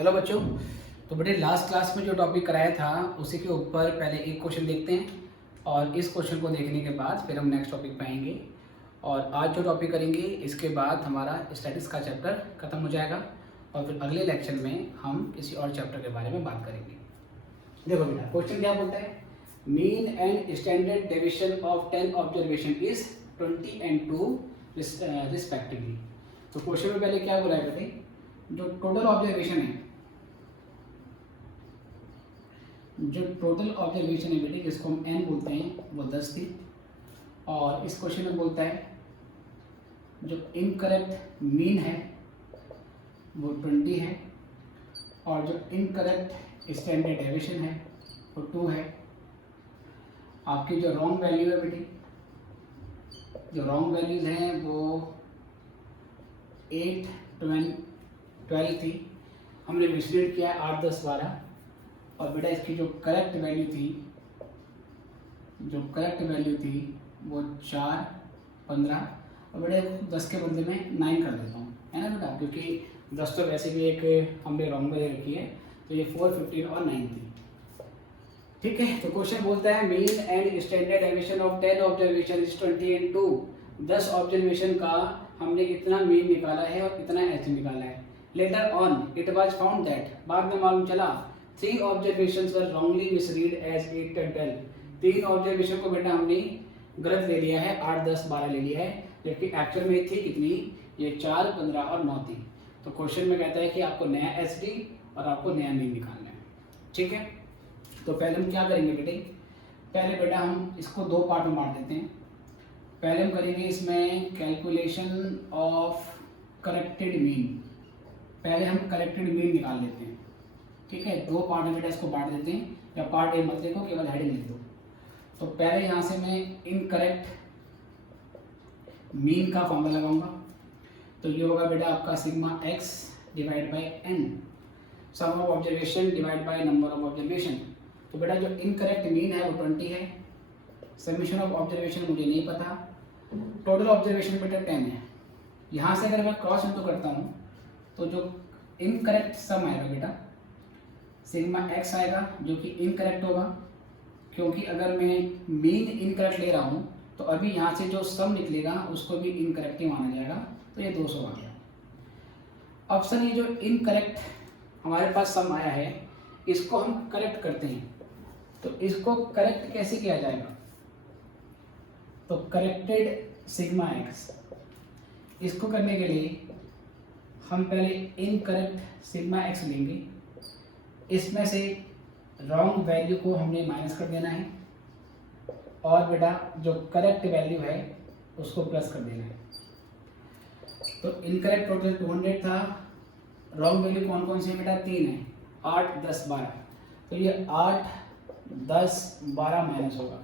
Hello बच्चों। तो बेटे लास्ट क्लास में जो टॉपिक कराया था उसी के ऊपर पहले एक क्वेश्चन देखते हैं और इस क्वेश्चन को देखने के बाद फिर हम नेक्स्ट टॉपिक पे आएंगे। और आज जो टॉपिक करेंगे इसके बाद हमारा स्टैटिस्टिक्स का चैप्टर खत्म हो जाएगा और फिर अगले लेक्चर में हम किसी और चैप्टर के बारे में बात करेंगे। देखो बेटा क्वेश्चन क्या बोलता है, mean and standard deviation of 10 observation is 20 and 2 respectively. तो क्वेश्चन में पहले क्या बोला है बेटे, जो टोटल ऑब्जर्वेशन है बेटे जिसको हम n बोलते हैं वो 10 थी। और इस क्वेश्चन में बोलता है जो इनकरेक्ट मीन है वो 20 है और जो इनकरेक्ट स्टैंडर्ड डेविएशन है वो 2 है। आपकी जो रॉन्ग वैल्यू है बेटी, जो रॉन्ग वैल्यूज हैं वो 8, 12 थी, हमने मिसरीड किया 8, 10, 12। और बेटा इसकी जो करेक्ट वैल्यू थी वो 4, 15। और बेटा 10 के बदले में 9 कर देता हूँ, है ना बेटा, क्योंकि 10 तो वैसे भी एक हमने रॉन्ग वैल्यू रखी है, तो ये 4, 15 और 9 थी। ठीक है, तो क्वेश्चन बोलता है mean and standard deviation of 10 observation is 20 and 2। 10 observation का हमने इतना मीन निकाला है और इतना एच निकाला है। Later on it was found that, बाद में मालूम चला 3 observations were wrongly misread as 8 and 12। 3 observation को बेटा हमने गलत ले लिया है, 8, 10, 12 ले लिया है, जबकि एक्चुअल में थी कितनी, ये 4, 15 और 9 थी। तो क्वेश्चन में कहता है कि आपको नया एच डी और आपको नया मीन निकालना है। ठीक है, तो पहले हम क्या करेंगे बेटे, पहले बेटा हम इसको 2 पार्ट में बांट देते हैं। पहले हम करेंगे इसमें कैलकुलेशन ऑफ करेक्टेड मीन। पहले हम करेक्टेड मीन निकाल लेते हैं। ठीक है, 2 पार्ट में बेटा इसको बांट देते हैं, या पार्ट ए मत देखो, केवल हेडिंग लिख दो। तो पहले यहाँ से मैं इनकरेक्ट मीन का फॉर्मूला लगाऊंगा। तो ये होगा बेटा आपका sigma x divide by n, sum of observation divide by number of observation. तो बेटा जो इनकरेक्ट मीन है वो 20 है, समीशन ऑफ ऑब्जर्वेशन मुझे नहीं पता, टोटल ऑब्जर्वेशन बेटा 10 है। यहाँ से अगर मैं क्रॉस इंटू करता हूँ तो जो इनकरेक्ट सम आएगा बेटा सिग्मा एक्स आएगा, जो कि इनकरेक्ट होगा, क्योंकि अगर मैं मीन इनकरेक्ट ले रहा हूँ तो अभी यहाँ से जो सम निकलेगा उसको भी इनकरेक्ट ही माना जाएगा, तो ये 200 आ गया। अब सर ये जो इनकरेक्ट हमारे पास सम आया है इसको हम करेक्ट करते हैं, तो इसको करेक्ट कैसे किया जाएगा, तो करेक्टेड सिग्मा एक्स, इसको करने के लिए हम पहले इनकरेक्ट सिग्मा एक्स लेंगे, इसमें से रॉन्ग वैल्यू को हमने माइनस कर देना है और बेटा जो करेक्ट वैल्यू है उसको प्लस कर देना है। तो इनकरेक्ट टोटल 200 था, रॉन्ग वैल्यू कौन कौन सी है बेटा, 3 है, 8, 10, 12। तो ये 8, 10, 12 माइनस होगा।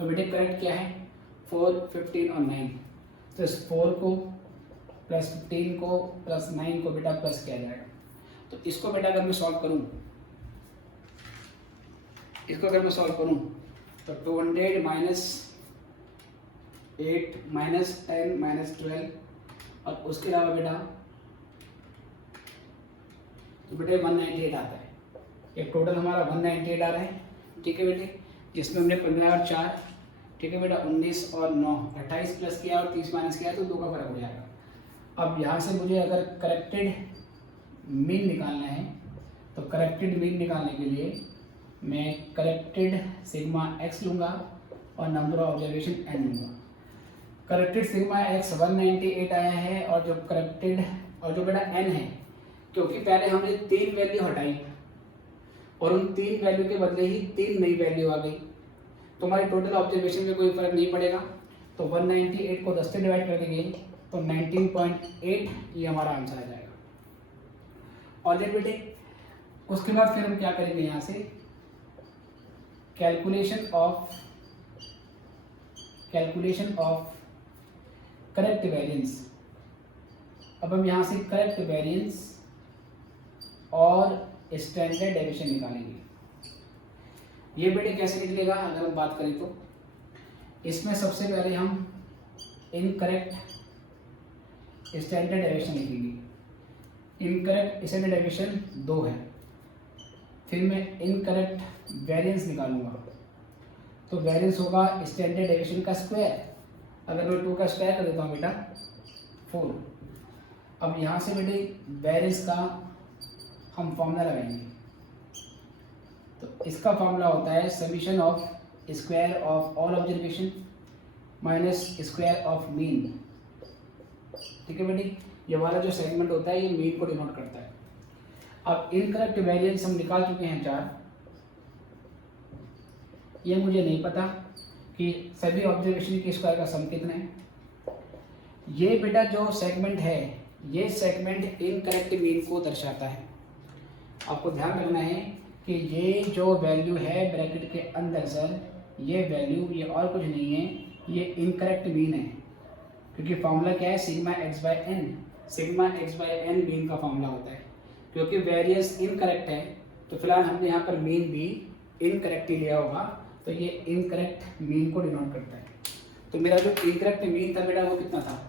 और बेटे करेक्ट क्या है, 4, 15 और 9। तो इस 4 को प्लस 15 को प्लस 9 को बेटा प्लस किया जाएगा। तो इसको बेटा अगर मैं सॉल्व करूं, तो 200 माइनस 8 माइनस 10 माइनस 12 और उसके अलावा बेटा तो बेटे 198 आता है। एक टोटल हमारा 198 आ रहा है। ठीक है बेटे, जिसमें हमने 15 और 4, ठीक है बेटा 19 और 9, 28 प्लस किया और 30 माइनस किया तो 2 का फर्क हो जाएगा। अब यहाँ से मुझे अगर करेक्टेड मीन निकालना है तो करेक्टेड मीन निकालने के लिए मैं करेक्टेड सिग्मा एक्स लूँगा और नंबर ऑफ ऑब्जर्वेशन एन लूँगा। करेक्टेड सिग्मा एक्स 198 आया है और जो करेक्टेड और जो बेटा एन है, क्योंकि पहले हमने 3 वैल्यू हटाई और उन 3 वैल्यू के बदले ही 3 नई वैल्यू आ गई, तो हमारे टोटल ऑब्जर्वेशन में कोई फर्क नहीं पड़ेगा। तो 198 को 10 से डिवाइड कर देंगे तो 19.8 ये हमारा आंसर आ जाएगा। ऑलरेडी बेटे उसके बाद फिर हम क्या करेंगे, यहाँ से कैलकुलेशन ऑफ करेक्ट वेरिएंस। अब हम यहाँ से करेक्ट वेरिएंस और स्टैंडर्ड डेविएशन निकालेंगे। ये बेटे कैसे निकलेगा अगर हम बात करें तो इसमें सबसे पहले हम इनकरेक्ट स्टैंडर्ड डेविएशन लिखेंगे। इनकरेक्ट स्टैंडर्ड डेविएशन 2 है, फिर मैं इनकरेक्ट वेरिएंस निकालूंगा, तो वेरिएंस होगा स्टैंडर्ड डेविएशन का स्क्वायर। अगर मैं 2 का स्क्वायर कर देता हूँ बेटा 4। अब यहाँ से बेटे वेरिएंस का हम फॉर्मूला लगाएंगे, तो इसका फॉर्मूला होता है summation of square of all observation minus square of mean. ठीक है बेटी, ये वाला जो सेगमेंट होता है ये मीन को डिनोट करता है। अब इनकरेक्ट वेरिएंस हम निकाल चुके हैं 4। ये मुझे नहीं पता कि सभी ऑब्जर्वेशन के स्क्वायर का सम कितना है। ये बेटा जो सेगमेंट है ये सेगमेंट इनकरेक्ट मीन को दर्शाता है। आपको ध्यान रखना है कि ये जो वैल्यू है ब्रैकेट के अंदर सर, ये वैल्यू ये और कुछ नहीं है, ये इनकरेक्ट मीन है, क्योंकि फॉर्मूला क्या है sigma x by n. Sigma x by n mean का फॉर्मूला होता है। क्योंकि वेरिएंस इनकरेक्ट है तो फिलहाल हमने यहाँ पर मीन भी इनकरेक्ट ही लिया होगा, तो ये इनकरेक्ट मीन को डिनोट करता है। तो मेरा जो इनकरेक्ट मीन था बेटा वो कितना था,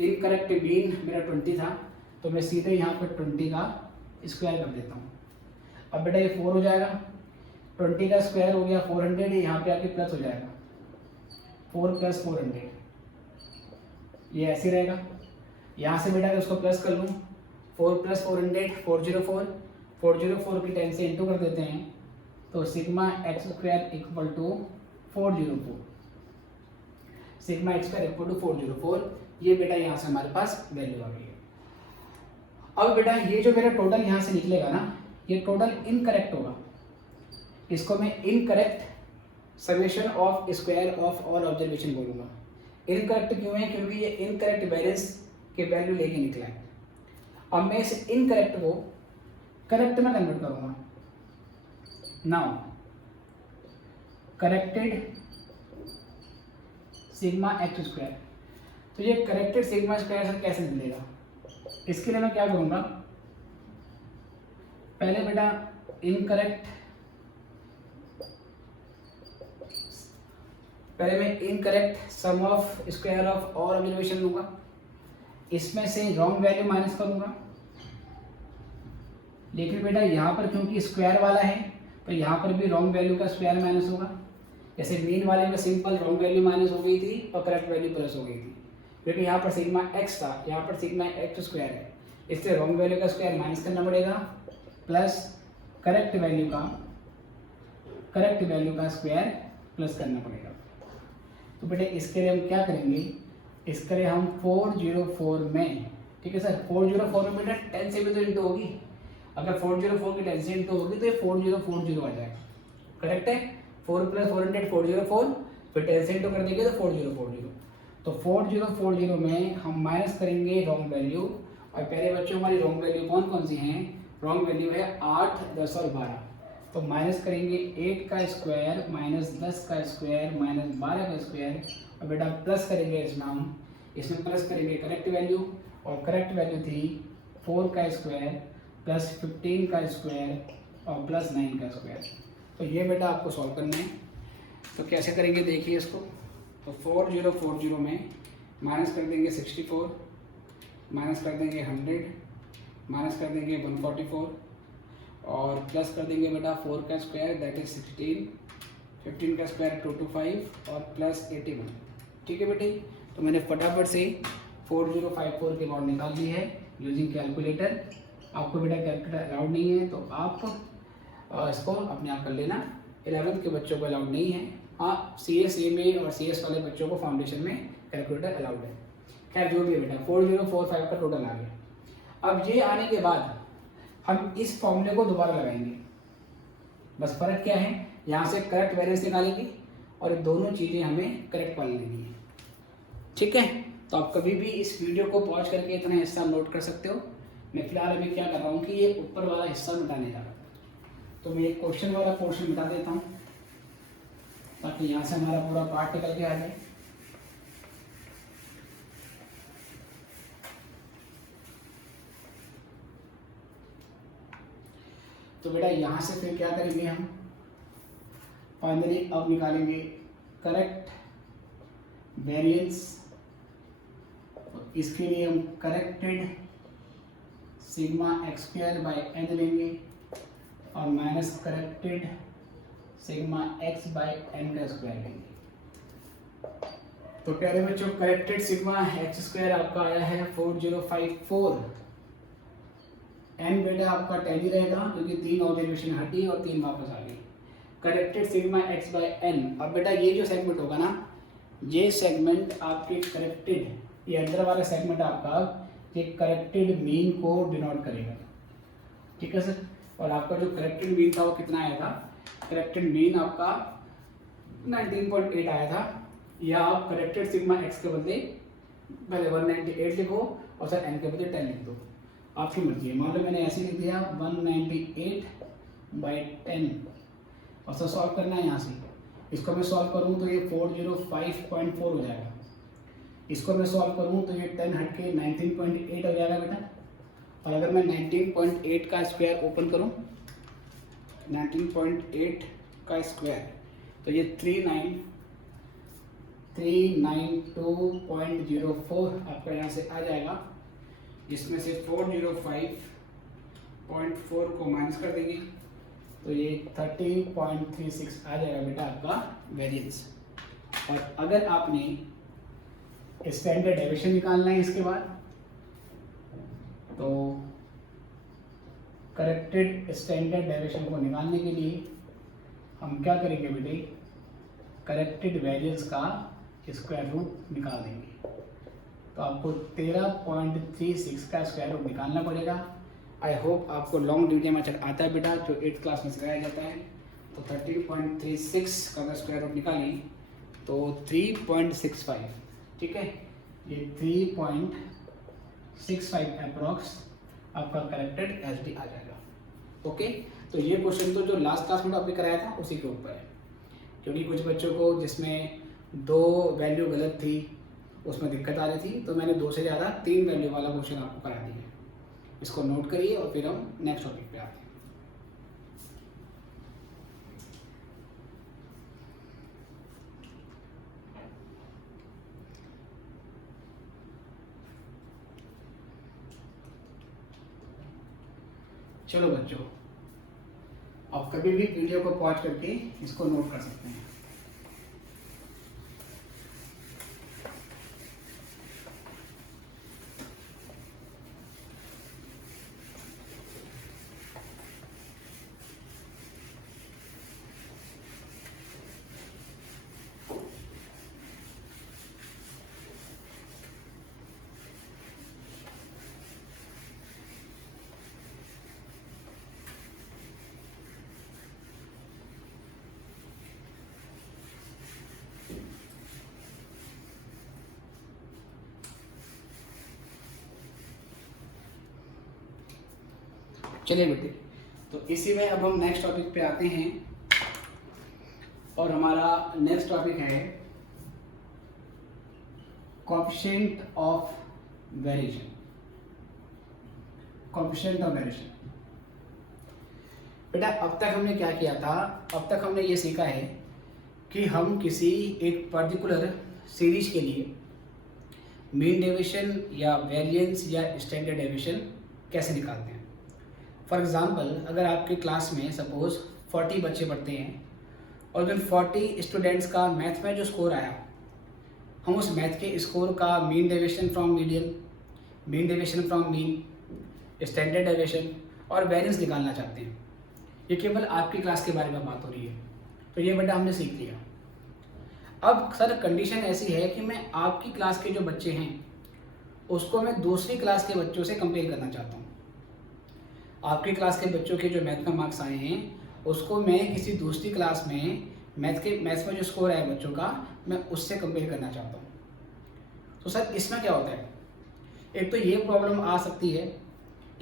इनकरेक्ट मीन मेरा 20 था, तो मैं सीधे यहाँ पर 20 का स्क्वायर कर देता हूँ। अब बेटा ये 4 हो जाएगा, 20 का स्क्वायर हो गया 400, यहाँ पे आके प्लस हो जाएगा 4 + 400, ये ऐसे रहेगा। यहाँ से बेटा उसको प्लस कर लूँ, 4 + 400 404, 404 की 10 से इंटू कर देते हैं, तो sigma x square equal to 404, sigma x square equal to 404। ये बेटा यहाँ से हमारे पास वैल्यू आ गई है। अब बेटा ये जो मेरा टोटल यहाँ से निकलेगा ना, ये टोटल इनकरेक्ट होगा। इसको मैं incorrect summation of square of all observation बोलूँगा। इनकरेक्ट क्यों है, क्योंकि ये इनकरेक्ट वेरिएंस के वैल्यू लेके निकला है। अब मैं इस इनकरेक्ट को करेक्ट में कन्वर्ट करूँगा। Now corrected sigma x square, तो ये करेक्टेड सिग्मा स्क्वायर से कैसे मिलेगा, इसके लिए मैं क्या करूँगा, पहले बेटा पहले मैं incorrect sum of square of all observation लूँगा, इसमें से रॉन्ग वैल्यू माइनस करूँगा। लेकिन बेटा यहाँ पर क्योंकि स्क्वायर वाला है तो यहाँ पर भी रॉन्ग वैल्यू का स्क्वायर माइनस होगा। जैसे मीन वाले में सिंपल रॉन्ग वैल्यू माइनस हो गई थी और करेक्ट वैल्यू प्लस हो गई थी, क्योंकि यहाँ पर सिग्मा एक्स था, यहाँ पर सिग्मा एक्स स्क्वायर है, इसलिए रॉन्ग वैल्यू का स्क्वायर माइनस करना पड़ेगा, प्लस करेक्ट वैल्यू का स्क्वायर प्लस करना पड़ेगा। तो बेटे इसके लिए हम क्या करेंगे, इसके लिए हम 404 में, ठीक है सर, 404 में बेटा 10 से भी तो इंटू होगी। अगर 404 की 10 से इंटू होगी तो ये 4040 आ जाएगा, करेक्ट है। 4 + 400 404, फिर 10 से इंटू कर देंगे तो 4040। तो 4040 में हम माइनस करेंगे रॉन्ग वैल्यू, और पहले बच्चों हमारी रॉन्ग वैल्यू कौन कौन सी हैं, रॉन्ग वैल्यू है 8, 10 और 12। तो माइनस करेंगे 8 का स्क्वायर माइनस 10 का स्क्वायर माइनस 12 का स्क्वायर, और बेटा प्लस करेंगे इसमें प्लस करेंगे करेक्ट वैल्यू, और करेक्ट वैल्यू थी 4 का स्क्वायर प्लस 15 का स्क्वायर और प्लस 9 का स्क्वायर। तो ये बेटा आपको सॉल्व करना है। तो कैसे करेंगे देखिए इसको, तो 4040 में माइनस कर देंगे 64, माइनस कर देंगे 100, माइनस कर देंगे 144, और प्लस कर देंगे बेटा 4 का स्क्वायर दैट इज 16, 15 का स्क्वायर 225 और प्लस 81। ठीक है बेटे, तो मैंने फटाफट से 4054 की अमाउंट निकाल दी है यूजिंग कैलकुलेटर। आपको बेटा कैलकुलेटर अलाउड नहीं है तो आप इसको अपने आप कर लेना। 11th के बच्चों को अलाउड नहीं है, हाँ CSA में और CS वाले बच्चों को फाउंडेशन में कैलकुलेटर अलाउड है। खैर जो भी है बेटा 4045 का टोटल आ गया। अब ये आने के बाद हम इस फॉर्मूले को दोबारा लगाएंगे, बस फ़र्क क्या है, यहाँ से करेक्ट वेरिएंस निकालेंगे और ये दोनों चीज़ें हमें करेक्ट वाली लेनी है। ठीक है, तो आप कभी भी इस वीडियो को पॉज करके इतना हिस्सा नोट कर सकते हो। मैं फिलहाल अभी क्या कर रहा हूँ कि ये ऊपर वाला हिस्सा मिटाने जा रहा था, तो मैं एक क्वेश्चन वाला पोर्शन मिटा देता हूँ ताकि यहाँ से हमारा पूरा पार्ट निकल के आ जाए। तो बेटा यहाँ से फिर क्या करेंगे हम, फाइनली अब निकालेंगे करेक्ट वेरिएंस। इसके लिए हम corrected sigma x square by n लेंगे और minus corrected sigma x by n का स्क्वायर लेंगे। तो प्यारे बच्चों करेक्टेड सिग्मा एक्स स्क्वायर आपका आया है 4054। एन बेटा आपका 10 ही रहेगा क्योंकि 3 ऑब्जर्वेशन हटी और 3 वापस आ गई। Corrected sigma x by n. अब बेटा ये जो सेगमेंट होगा ना, ये सेगमेंट आपके करेक्टेड, ये अंदर वाला सेगमेंट आपका ये करेक्टेड मीन को डिनोट करेगा, ठीक है सर। और आपका जो करेक्टेड मीन था वो कितना आया था? करेक्टेड मीन आपका 19.8 आया था। या आप करेक्टेड सिग्मा एक्स के बदले पहले 198 लिखो और सर एन के बदले 10 लिख दो, आपकी मर्जी है। मान लो मैंने ऐसे लिख दिया 198/10 और सर सॉल्व करना है यहाँ से। इसको मैं सॉल्व करूँ तो ये 405.4 हो जाएगा। इसको मैं सॉल्व करूँ तो ये 10 हट के 19.8 हो जाएगा बेटा। और अगर मैं 19.8 का स्क्वायर ओपन करूँ, 19.8 का स्क्वायर तो ये 392.04 आपका यहाँ से आ जाएगा। जिसमें से 405.4 को माइनस कर देंगे तो ये 30.36 आ जाएगा बेटा आपका वेरिएंस। और अगर आपने स्टैंडर्ड डेविएशन निकालना है इसके बाद, तो करेक्टेड स्टैंडर्ड डेविएशन को निकालने के लिए हम क्या करेंगे बेटे, करेक्टेड वेरिएंस का स्क्वायर रूट निकाल देंगे। तो आपको 13.36 का स्क्वायर रूट निकालना पड़ेगा। आई होप आपको लॉन्ग डिवीजन मेथड आता है बेटा, जो 8th क्लास में सिखाया जाता है। तो 13.36 का अगर स्क्वायर रूट निकालें तो 3.65, ठीक है, ये 3.65 अप्रॉक्स आपका करेक्टेड एच डी आ जाएगा। ओके, तो ये क्वेश्चन तो जो लास्ट क्लास में टॉपिक कराया था उसी के ऊपर है, क्योंकि कुछ बच्चों को जिसमें 2 वैल्यू गलत थी उसमें दिक्कत आ रही थी, तो मैंने 2 से ज़्यादा 3 वैल्यू वाला क्वेश्चन आपको करा दिया है। इसको नोट करिए और फिर हम नेक्स्ट टॉपिक पे आते हैं। चलो बच्चों, आप कभी भी वीडियो को पॉज करके इसको नोट कर सकते हैं। चलिए बेटे, तो इसी में अब हम नेक्स्ट टॉपिक पे आते हैं और हमारा नेक्स्ट टॉपिक है coefficient of variation. Coefficient of variation बेटा, अब तक हमने क्या किया था? अब तक हमने ये सीखा है कि हम किसी एक पर्टिकुलर सीरीज के लिए मीन डेविएशन या वेरिएंस या स्टैंडर्ड डेविएशन कैसे निकालते हैं। फॉर एग्जांपल, अगर आपकी क्लास में सपोज 40 बच्चे पढ़ते हैं और जिन 40 स्टूडेंट्स का मैथ में जो स्कोर आया, हम उस मैथ के स्कोर का mean deviation from median, mean deviation from mean, standard deviation और वेरिएंस निकालना चाहते हैं। ये केवल आपकी क्लास के बारे में बात हो रही है, तो ये बेटा हमने सीख लिया। अब सर कंडीशन ऐसी है कि मैं आपकी क्लास के जो बच्चे हैं उसको मैं दूसरी क्लास के बच्चों से कंपेयर करना चाहता हूँ। आपकी क्लास के बच्चों के जो मैथ में मार्क्स आए हैं उसको मैं किसी दूसरी क्लास में मैथ्स में जो स्कोर आया बच्चों का, मैं उससे कंपेयर करना चाहता हूँ। तो सर इसमें क्या होता है, एक तो ये प्रॉब्लम आ सकती है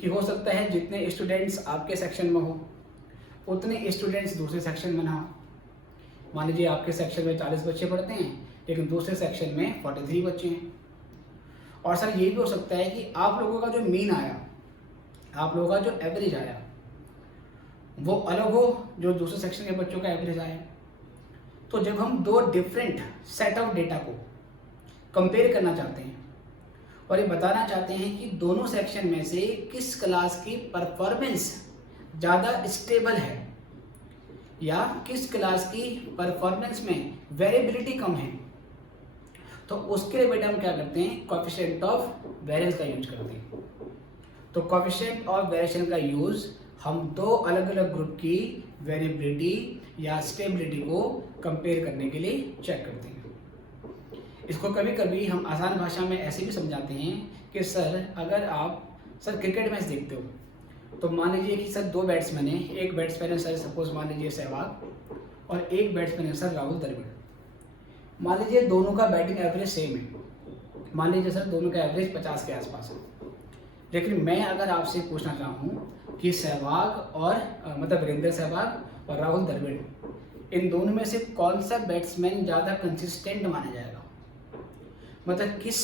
कि हो सकता है जितने स्टूडेंट्स आपके सेक्शन में हो उतने स्टूडेंट्स दूसरे सेक्शन में ना हो। मान लीजिए आपके सेक्शन में 40 बच्चे पढ़ते हैं लेकिन दूसरे सेक्शन में 43 बच्चे हैं। और सर ये भी हो सकता है कि आप लोगों का जो मीन आया, आप लोगों का जो एवरेज आया वो अलग हो जो दूसरे सेक्शन के बच्चों का एवरेज आया। तो जब हम 2 डिफरेंट सेट ऑफ डेटा को कंपेयर करना चाहते हैं और ये बताना चाहते हैं कि दोनों सेक्शन में से किस क्लास की परफॉर्मेंस ज़्यादा स्टेबल है या किस क्लास की परफॉर्मेंस में वेरिएबिलिटी कम है। तो उसके लिए बेटा हम क्या करते हैं, कोएफिशिएंट ऑफ वेरिएंस का यूज करते हैं। तो कोएफिशिएंट ऑफ वेरिएशन का यूज हम दो अलग अलग ग्रुप की वेरिएबिलिटी या स्टेबिलिटी को कंपेयर करने के लिए चेक करते हैं। इसको कभी कभी हम आसान भाषा में ऐसे भी समझाते हैं कि सर अगर आप क्रिकेट मैच देखते हो तो मान लीजिए कि सर दो बैट्समैन हैं, एक बैट्समैन है सर सपोज मान लीजिए सहवाग और एक बैट्समैन है सर राहुल द्रविड़। मान लीजिए दोनों का बैटिंग एवरेज सेम है, मान लीजिए सर दोनों का एवरेज 50 के आसपास है। लेकिन मैं अगर आपसे पूछना चाहूँ कि सहवाग और मतलब वीरेंद्र सहवाग और राहुल द्रविड़, इन दोनों में से कौन सा बैट्समैन ज़्यादा कंसिस्टेंट माना जाएगा, मतलब किस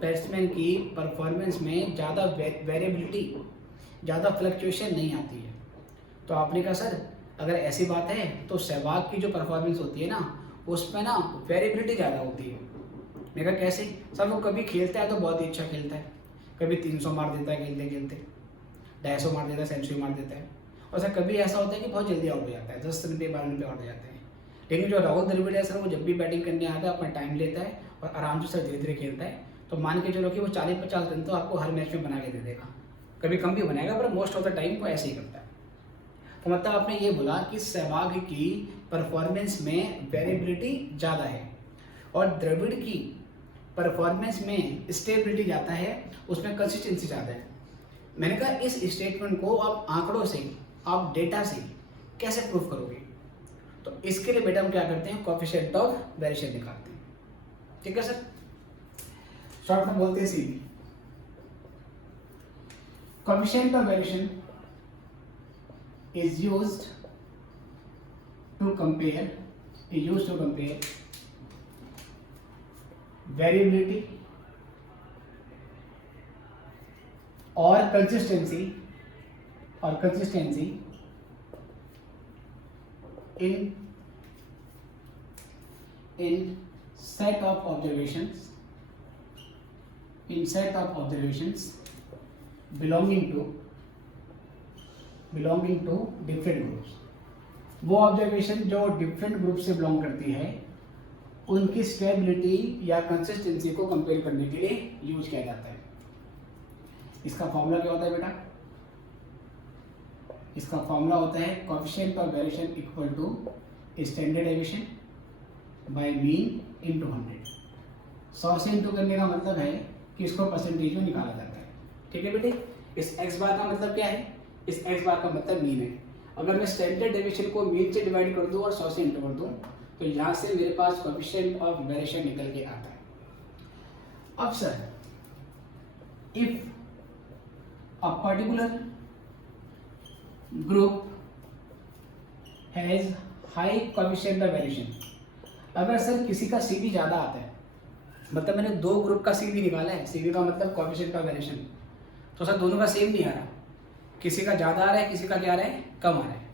बैट्समैन की परफॉर्मेंस में ज़्यादा वेरिएबिलिटी, ज़्यादा फ्लक्चुएशन नहीं आती है। तो आपने कहा सर अगर ऐसी बात है तो सहवाग की जो परफॉर्मेंस होती है ना उसमें ना वेरिएबिलिटी ज़्यादा होती है। मैं कहा कैसे सर, वो कभी खेलता है तो बहुत ही अच्छा खेलता है, कभी 300 मार देता है खेलते खेलते, 250 मार देता है, सेंचुरी मार देता है, और सर कभी ऐसा होता है कि बहुत जल्दी आउट हो जाता है, 10 रन पे 12 रन पे आउट हो जाते हैं। लेकिन जो राहुल द्रविड़ है सर वो जब भी बैटिंग करने आता है अपना टाइम लेता है और आराम से सर धीरे धीरे खेलता है। तो मान के चलो कि वो 40-50 रन तो आपको हर मैच में बना के दे देगा, कभी कम भी बनाएगा पर मोस्ट ऑफ द टाइम वो ऐसे ही करता है। तो मतलब आपने ये बोला कि सहवाग की परफॉर्मेंस में वेरिएबिलिटी ज़्यादा है और द्रविड़ की परफॉर्मेंस में स्टेबिलिटी ज़्यादा है, उसमें कंसिस्टेंसी ज़्यादा है। मैंने कहा इस स्टेटमेंट को आप आंकड़ों से, आप डेटा से कैसे प्रूव करोगे। तो इसके लिए बेटा हम क्या करते हैं, कोएफिशिएंट ऑफ वेरिएशन निकालते हैं। ठीक है सर, शॉर्ट में बोलते हैं CB. Coefficient of variation is used to compare variability or consistency in set of observations belonging to different groups. वो ऑब्जर्वेशन जो डिफरेंट ग्रुप से बिलोंग करती है उनकी स्टेबिलिटी या कंसिस्टेंसी को कंपेयर करने के लिए यूज किया जाता है। इसका फॉर्मूला क्या होता है बेटा, इसका फॉर्मूला होता है coefficient of variation equal to standard deviation by mean into 100। 100 से इंटू करने का मतलब है कि इसको परसेंटेज में निकाला जाता है। ठीक है बेटे, इस x बार का मतलब क्या है, इस x बार का मतलब मीन है। अगर मैं स्टैंडर्ड डेविएशन को मीन से डिवाइड कर दूं और 100 से इंटू कर दूं तो यहाँ से मेरे पास कोएफिशिएंट ऑफ वेरिएशन निकल के आता है। अब sir if a particular group has high coefficient of variation, अगर सर किसी का सीवी ज़्यादा आता है, मतलब मैंने दो ग्रुप का सीवी निकाला है, सीवी का मतलब कोएफिशिएंट ऑफ वेरिएशन, तो सर दोनों का सेम नहीं आ रहा, किसी का ज़्यादा आ रहा है, किसी का क्या आ रहा है, कम आ रहा है।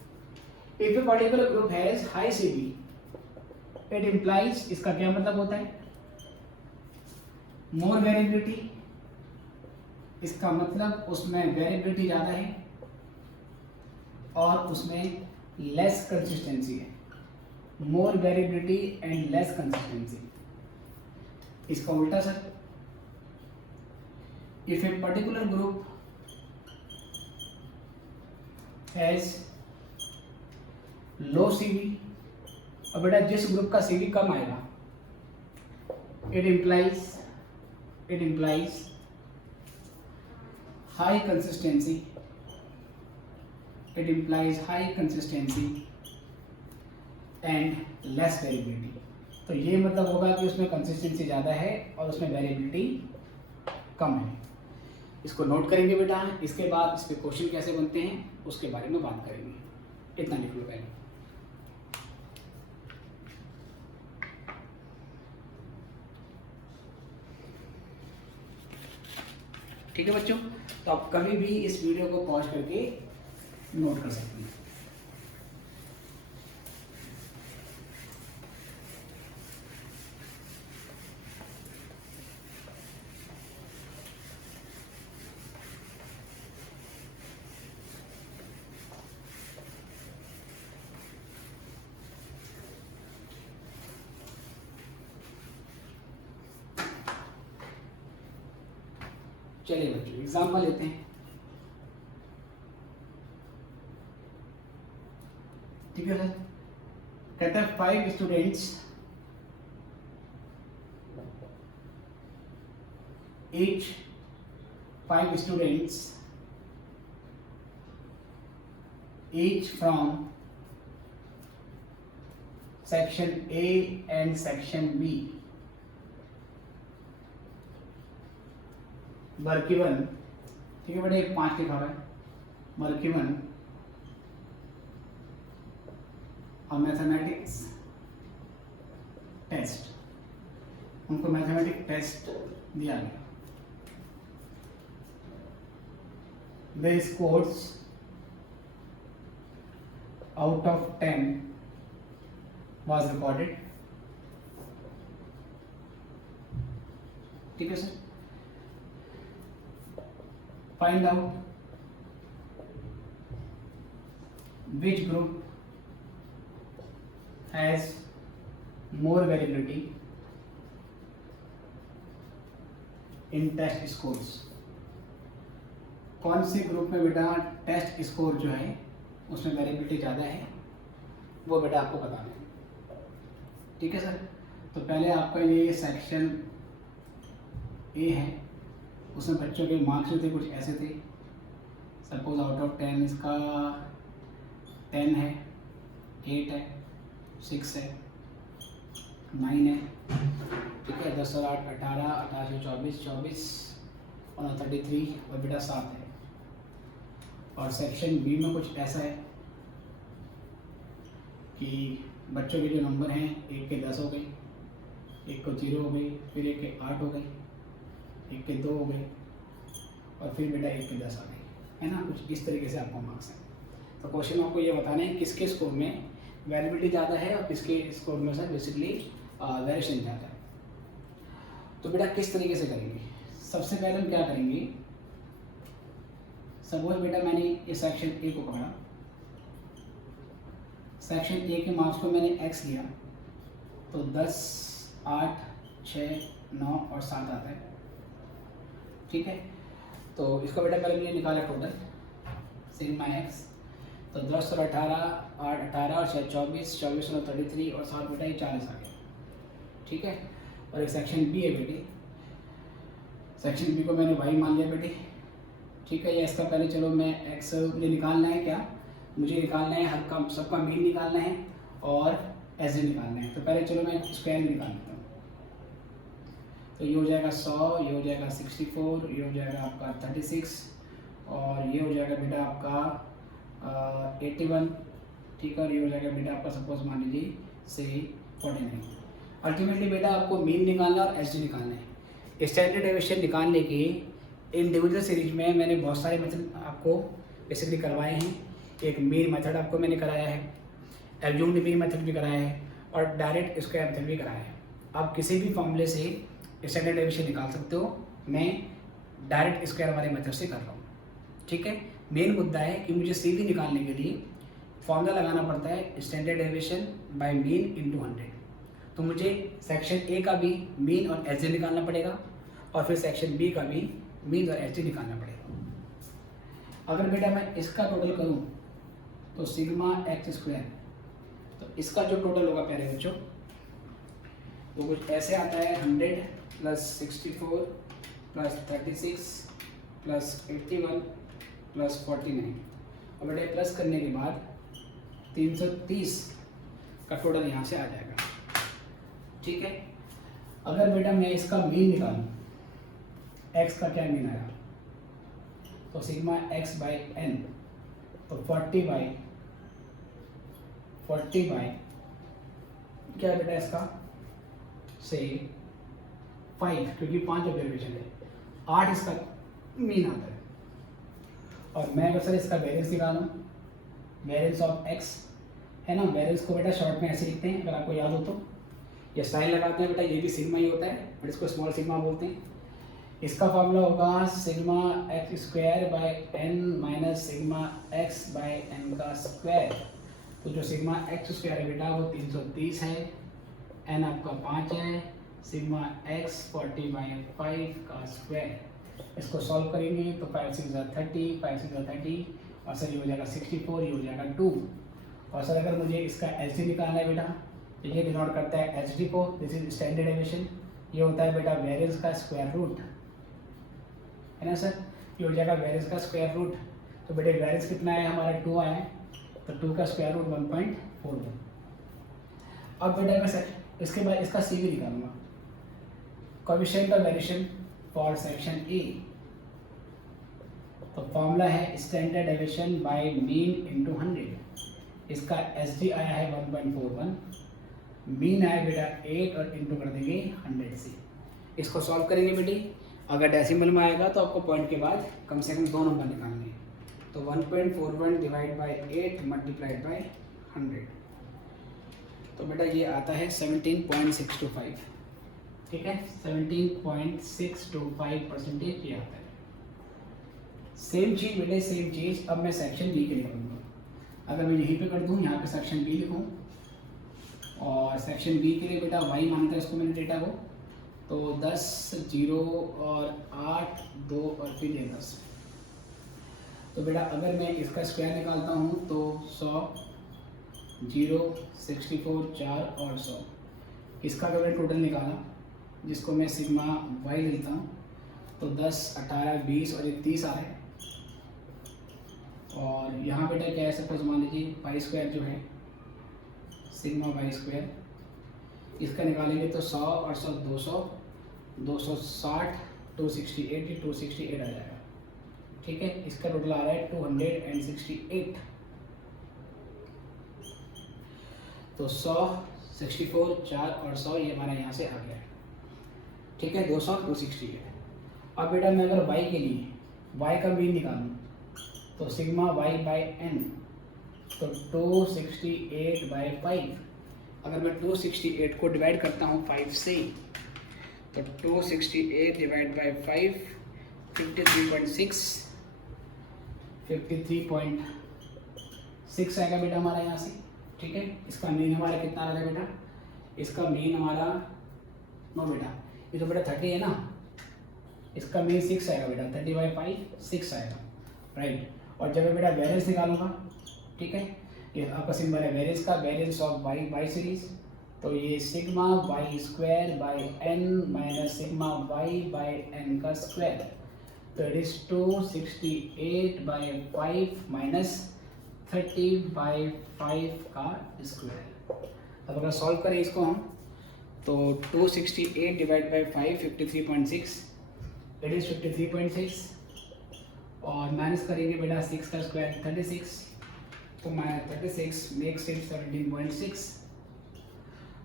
If a particular group has high CV it implies, इसका क्या मतलब होता है, मोर वेरिएबिलिटी, इसका मतलब उसमें वेरिएबिलिटी ज़्यादा है और उसमें लेस कंसिस्टेंसी है। मोर वेरिएबिलिटी एंड लेस कंसिस्टेंसी। इसका उल्टा sir, if a particular group has low CV, अब बेटा जिस ग्रुप का सीवी कम आएगा it implies high consistency, and less variability. तो ये मतलब होगा कि उसमें कंसिस्टेंसी ज़्यादा है और उसमें वेरिएबिलिटी कम है। इसको नोट करेंगे बेटा, इसके बाद इस पे क्वेश्चन कैसे बनते हैं उसके बारे में बात करेंगे। इतना लिख लो पहले। ठीक है बच्चों, तो आप कभी भी इस वीडियो को पॉज करके नोट कर सकते हैं। चलिए बच्चों एग्जाम्पल लेते हैं, ठीक है सर। कहता है 5 students each 5 students each from section A and section B were given, ठीक है बेटा, एक 5 लिखा हुआ है, were given a mathematics test, उनको मैथमेटिक्स टेस्ट दिया गया, the scores out of 10 was recorded, ठीक है sir. Find out which group has more variability in test scores, कौन से ग्रुप में बेटा टेस्ट स्कोर जो है उसमें वेरिएबिलिटी ज़्यादा है, वो बेटा आपको बताना है, ठीक है सर। तो पहले आपका ये सेक्शन ए है, उसमें बच्चों के मार्क्स जो थे कुछ ऐसे थे, सपोज आउट ऑफ 10 इसका 10 है, 8 है, 6 है, 9 है, ठीक है, 10 और 8 18, 18 से 24, 24 और 33 और बेटा 7 है। और सेक्शन बी में कुछ ऐसा है कि बच्चों के जो नंबर हैं, एक के 10 हो गए, एक को 0 हो गई, फिर एक के 8 हो गए, एक के 2 हो गए और फिर बेटा एक के 10 आ गए, है ना, कुछ इस तरीके से आपको मार्क्स हैं। तो क्वेश्चन आपको ये बताना है किसके स्कोर में वेरिएबिलिटी ज़्यादा है और किसके स्कोर में सर बेसिकली वेरिएशन ज़्यादा है। तो बेटा किस तरीके से करेंगे, सबसे पहले हम क्या करेंगे, सपोज बेटा मैंने ये सेक्शन ए को पकड़ा, सेक्शन ए के मार्क्स को मैंने x लिया, तो 10, 8, 6, 9 और 7 आता है, ठीक है। तो इसका बेटा पहले मैंने निकाला टोटल सिग्मा x, तो 10 और 18, 8 18 और 6 24, 24 और 33 और 7 बेटा ये 40 आ गया, ठीक है। और एक सेक्शन बी है बेटी, सेक्शन बी को मैंने y मान लिया बेटी, ठीक है। या इसका पहले चलो मैं x मुझे निकालना है, क्या मुझे निकालना है, हर का सबका मीन निकालना है और एज निकालना है। तो पहले चलो मैं स्क्वायर निकाल लेता हूँ, तो ये हो जाएगा 100, ये हो जाएगा 64, ये हो जाएगा आपका 36 और ये हो जाएगा बेटा आपका 81, ठीक है। और ये हो जाएगा बेटा आपका सपोज मान लीजिए से 49। अल्टीमेटली बेटा आपको मीन निकालना और एच निकालना है। स्टैंडर्ड डेविएशन निकालने के इंडिविजुअल सीरीज में मैंने बहुत सारे मेथड आपको बेसिकली करवाए हैं। एक मीन मेथड आपको मैंने कराया है, एज्यूम्ड मीन मेथड भी कराया है और डायरेक्ट स्क्वायर मेथड भी कराया है। आप किसी भी फॉर्मूले से स्टैंडर्ड डेविएशन निकाल सकते हो, मैं डायरेक्ट स्क्वायर वाले मेथड से कर रहा हूँ, ठीक है। मेन मुद्दा है कि मुझे सीधी निकालने के लिए फॉर्मूला लगाना पड़ता है standard deviation by mean into 100। तो मुझे सेक्शन ए का भी मीन और एच निकालना पड़ेगा और फिर सेक्शन बी का भी मीन और एच निकालना पड़ेगा। अगर बेटा मैं इसका टोटल करूं तो सिग्मा एक्स स्क्वायर, तो इसका जो टोटल होगा प्यारे बच्चों वो कुछ ऐसे आता है 100 प्लस 64 प्लस 36 प्लस 81 प्लस 49 और बेटा प्लस करने के बाद 330 का टोटल यहाँ से आ जाएगा, ठीक है। अगर बेटा मैं इसका मीन निकालूं, x का क्या मीन आया, तो सिग्मा x बाई n, तो 40 बाई क्या है बेटा इसका से 5, क्योंकि 5 ऑब्जर्वेशन है, 8 इसका मीन आता है। और मैं अगर सर इसका वेरिएंस निकालूं, वेरिएंस ऑफ x है ना, वेरिएंस को बेटा शॉर्ट में ऐसे लिखते हैं अगर आपको याद हो तो, ये साइन लगाते हैं बेटा, ये भी सिग्मा ही होता है बट इसको स्मॉल सिग्मा बोलते हैं। इसका फॉर्मूला होगा sigma x square by n minus sigma x by n का स्क्वायर। तो जो सिग्मा एक्स स्क्वायर है बेटा वो 330 है, एन आपका 5 है, सिग्मा एक्स 40 बाई 5 का स्क्वायर। इसको सॉल्व करेंगे तो 5 6 30, 5 6 30 और सर ये हो जाएगा 64, ये हो जाएगा 2। और सर अगर मुझे इसका एच डी निकालना है बेटा तो ये डिनोट करता है एच डी को, दिस इज स्टैंडर्ड डेविएशन। ये होता है बेटा वेरिएंस का स्क्वायर रूट, है ना सर, ये हो जाएगा वेरिएंस का स्क्वायर रूट। तो बेटे वेरिएंस कितना है हमारा 2 आया है, तो 2 का स्क्वायर रूट 1.41। अब बेटा मैं सर इसके बाद इसका सी भी निकालूंगा, coefficient of variation for section A. तो फॉर्मूला है standard deviation by mean into 100। इसका एस डी आया है 1.41, मीन आया बेटा 8 और इनटू कर देंगे 100 से। इसको सॉल्व करेंगे बेटी, अगर डेसिमल में आएगा तो आपको पॉइंट के बाद कम से कम 2 नंबर निकालने हैं। तो 1.41 डिवाइड बाय 8 मल्टीप्लाइड बाय 100, तो बेटा ये आता है 17.625, ठीक है, 17.625% ये आता है। सेम चीज़ बेटे सेम चीज़ अब मैं सेक्शन बी के लिए करूँगा। अगर मैं यहीं पे कर दूँ, यहाँ पे सेक्शन बी लिखूँ और सेक्शन बी के लिए बेटा वाई मानता है इसको मैंने डेटा को, तो 10 0 और 8 2 और फिर ये 10। तो बेटा अगर मैं इसका स्क्वायर निकालता हूँ तो 100 0 64 4 और 100। इसका अगर मैं टोटल निकाला जिसको मैं सिग्मा वाई लेता हूँ तो 10 18 20 और ये 30 आ रहा है। और यहाँ बेटा क्या है, सपोज मान लीजिए पाई स्क्वायर जो है सिग्मा वाई स्क्वायर, इसका निकालेंगे तो 100 और 100 200 260 268 268 आ जाएगा, ठीक है। इसका टोटल आ रहा है 268। तो 100 64 4 और 100 ये हमारा यहाँ से आ गया है, ठीक है, 200 268। अब बेटा मैं अगर y के लिए y का मीन निकालूँ तो सिग्मा y बाई n, तो 268 बाई 5। अगर मैं 268 को डिवाइड करता हूँ 5 से तो 268 डिवाइड बाई 5 53.6 आएगा बेटा हमारा यहाँ से, ठीक है। इसका मीन हमारा कितना आ रहा है बेटा, इसका मीन हमारा नो बेटा ये तो बेटा 30 है ना, इसका मीन 6 आएगा बेटा, 30 बाई 5 6 आएगा, राइट। और जब मैं बेटा वेरिएंस निकालूंगा, ठीक है, ये आपका सिंबल है वेरिएंस का, वेरिएंस ऑफ बाई सीरीज, तो ये sigma y square by n minus sigma y by n का स्क्वायर, तो it is 268 by 5 minus 30 by 5 का स्क्वायर। अब अगर सॉल्व करें इसको हम तो 268 डिवाइड बाई 5 53.6, इट इज 53.6 और माइनस करेंगे बेटा 6 का स्क्वायर 36, तो माइनस 36 मेक्स इट 17.6।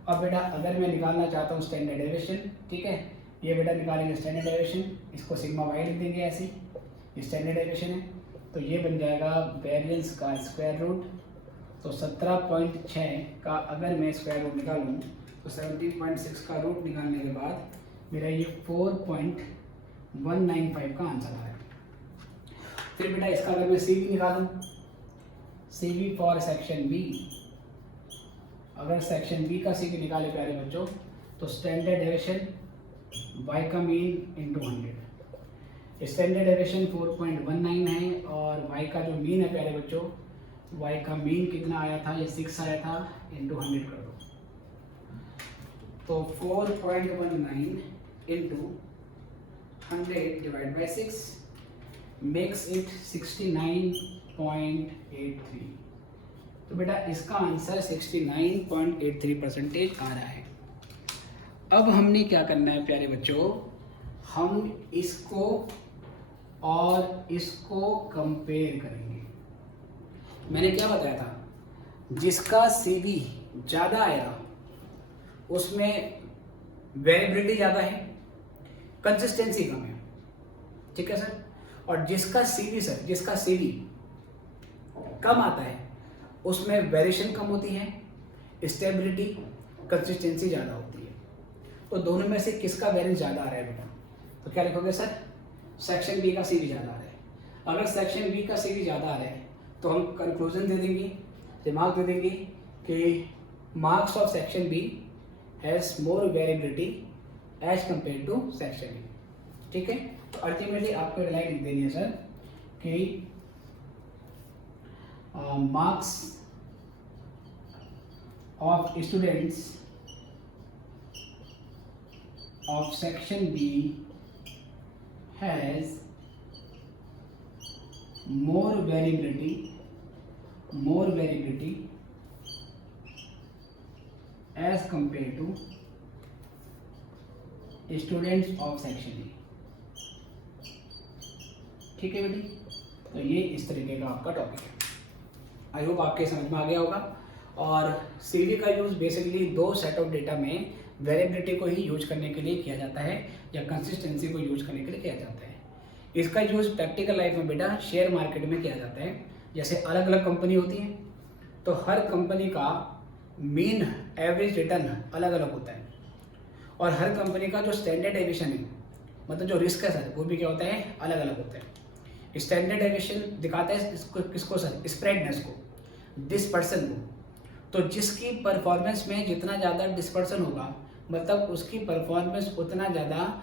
अब बेटा अगर मैं निकालना चाहता हूँ स्टैंडर्ड डेविएशन, ठीक है, ये बेटा निकालेंगे स्टैंडर्ड डेविएशन, इसको सिग्मा वाई लिख देंगे ऐसे, ये स्टैंडर्ड डेविएशन है, तो ये बन जाएगा वेरिएंस का स्क्वायर रूट। तो 17.6 का अगर मैं स्क्वायर रूट निकालूँ तो 17.6 का रूट निकालने के बाद मेरा ये 4.195 का आंसर आएगा। फिर बेटा इसका अगर मैं सी बी निकालूँ, C B for section B, अगर सेक्शन बी का सी बी निकाले प्यारे बच्चों तो स्टैंडर्ड डेविएशन y का मीन इंटू 100, स्टैंडर्ड डेविएशन 4.19 है और y का जो मीन है प्यारे बच्चों, y का मीन कितना आया था, ये 6 आया था, इंटू 100 कर दो, तो 4.19 into 100 divide by 6 makes it 69.83। तो बेटा इसका आंसर 69.83% आ रहा है। अब हमने क्या करना है प्यारे बच्चों, हम इसको और इसको कंपेयर करेंगे। मैंने क्या बताया था, जिसका CV ज़्यादा आएगा उसमें वेरिएबिलिटी ज़्यादा है, कंसिस्टेंसी कम है, ठीक है सर। और जिसका CV सर, जिसका CV कम आता है उसमें वेरिएशन कम होती है, स्टेबिलिटी कंसिस्टेंसी ज़्यादा होती है। तो दोनों में से किसका वेरिएंस ज़्यादा आ रहा है बेटा, तो क्या लिखोगे सर, सेक्शन बी का CV ज़्यादा आ रहा है। अगर सेक्शन बी का CV ज़्यादा आ रहा है तो हम कंक्लूजन दे देंगे, दिमाग दे देंगे कि marks of section B has more variability as compare to section B, ठीक है। तो अल्टीमेटली आपको लाइन लिख देनी है सर कि marks of students of section B has more variability as compared to students of section A। ठीक है बेटी, तो ये इस तरीके का आपका टॉपिक है। आई होप आपके समझ में आ गया होगा। और सीवी का यूज़ बेसिकली दो सेट ऑफ डेटा में वेरिएबिलिटी को ही यूज करने के लिए किया जाता है या कंसिस्टेंसी को यूज करने के लिए किया जाता है। इसका यूज़ प्रैक्टिकल लाइफ में बेटा शेयर मार्केट में किया जाता है। जैसे अलग अलग कंपनी होती है तो हर कंपनी का मीन एवरेज रिटर्न अलग अलग होता है और हर कंपनी का जो स्टैंडर्ड डेविएशन है, मतलब जो रिस्क है सर, वो भी क्या होता है, अलग अलग होता है। स्टैंडर्ड डेविएशन दिखाता है किसको सर, स्प्रेडनेस को, डिस्पर्सन को। तो जिसकी परफॉर्मेंस में जितना ज़्यादा डिस्पर्सन होगा मतलब उसकी परफॉर्मेंस उतना ज़्यादा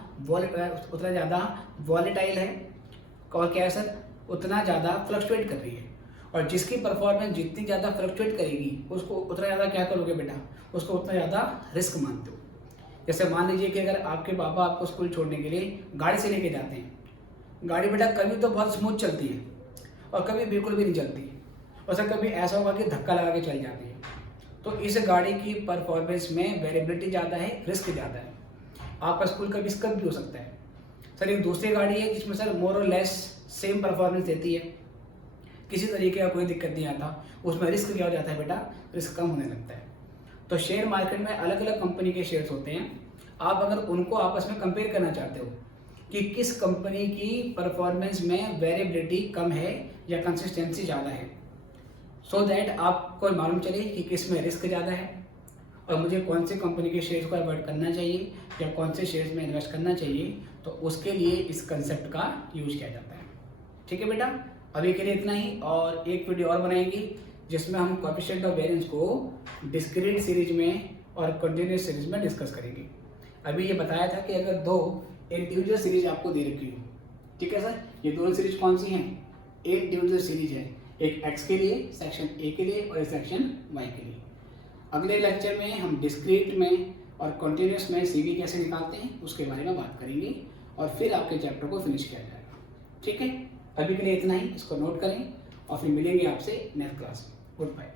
वॉलेटाइल है और क्या है सर, उतना ज़्यादा फ्लक्चुएट कर रही है। और जिसकी परफॉर्मेंस जितनी ज़्यादा फ्लक्चुएट करेगी उसको उतना ज़्यादा क्या करोगे बेटा, उसको उतना ज़्यादा रिस्क मानते हो। जैसे मान लीजिए कि अगर आपके पापा आपको स्कूल छोड़ने के लिए गाड़ी से लेके जाते हैं, गाड़ी बेटा कभी तो बहुत स्मूथ चलती है और कभी बिल्कुल भी नहीं चलती, और सर कभी ऐसा होगा कि धक्का लगा के चल जाती है। तो इस गाड़ी की परफॉर्मेंस में वेरिएबिलिटी ज़्यादा है, रिस्क ज़्यादा है। आपका स्कूल कभी स्कप भी हो सकता है। सर एक दूसरी गाड़ी है जिसमें सर मोर और लेस सेम परफॉर्मेंस देती है, किसी तरीके का कोई दिक्कत नहीं आता, उसमें रिस्क क्या हो जाता है बेटा, रिस्क कम होने लगता है। तो शेयर मार्केट में अलग अलग कंपनी के शेयर्स होते हैं। आप अगर उनको आपस में कंपेयर करना चाहते हो कि किस कंपनी की परफॉर्मेंस में वेरिएबिलिटी कम है या कंसिस्टेंसी ज़्यादा है, सो दैट आपको मालूम चले कि किस में रिस्क ज़्यादा है और मुझे कौन सी कंपनी के शेयर्स को अवॉइड करना चाहिए या कौन से शेयर्स में इन्वेस्ट करना चाहिए, तो उसके लिए इस कंसेप्ट का यूज किया जाता है। ठीक है बेटा, अभी के लिए इतना ही, और एक वीडियो और बनाएंगे जिसमें हम कोएफिशिएंट ऑफ वेरिएंस को डिस्क्रीट सीरीज में और कंटिन्यूस सीरीज में डिस्कस करेंगे। अभी ये बताया था कि अगर दो इंडिविजुअल सीरीज आपको दे रखी हो, ठीक है सर, ये दोनों सीरीज कौन सी हैं, एक इंडिविजुअल सीरीज है, एक एक्स के लिए सेक्शन ए के लिए और एक सेक्शन वाई के लिए। अगले लेक्चर में हम डिस्क्रीट में और कंटिन्यूस में सीवी कैसे निकालते हैं उसके बारे में बात करेंगे और फिर आपके चैप्टर को फिनिश किया जाएगा। ठीक है, अभी के लिए इतना ही, इसको नोट करें और फिर मिलेंगे आपसे नेक्स्ट क्लास में। Good bye.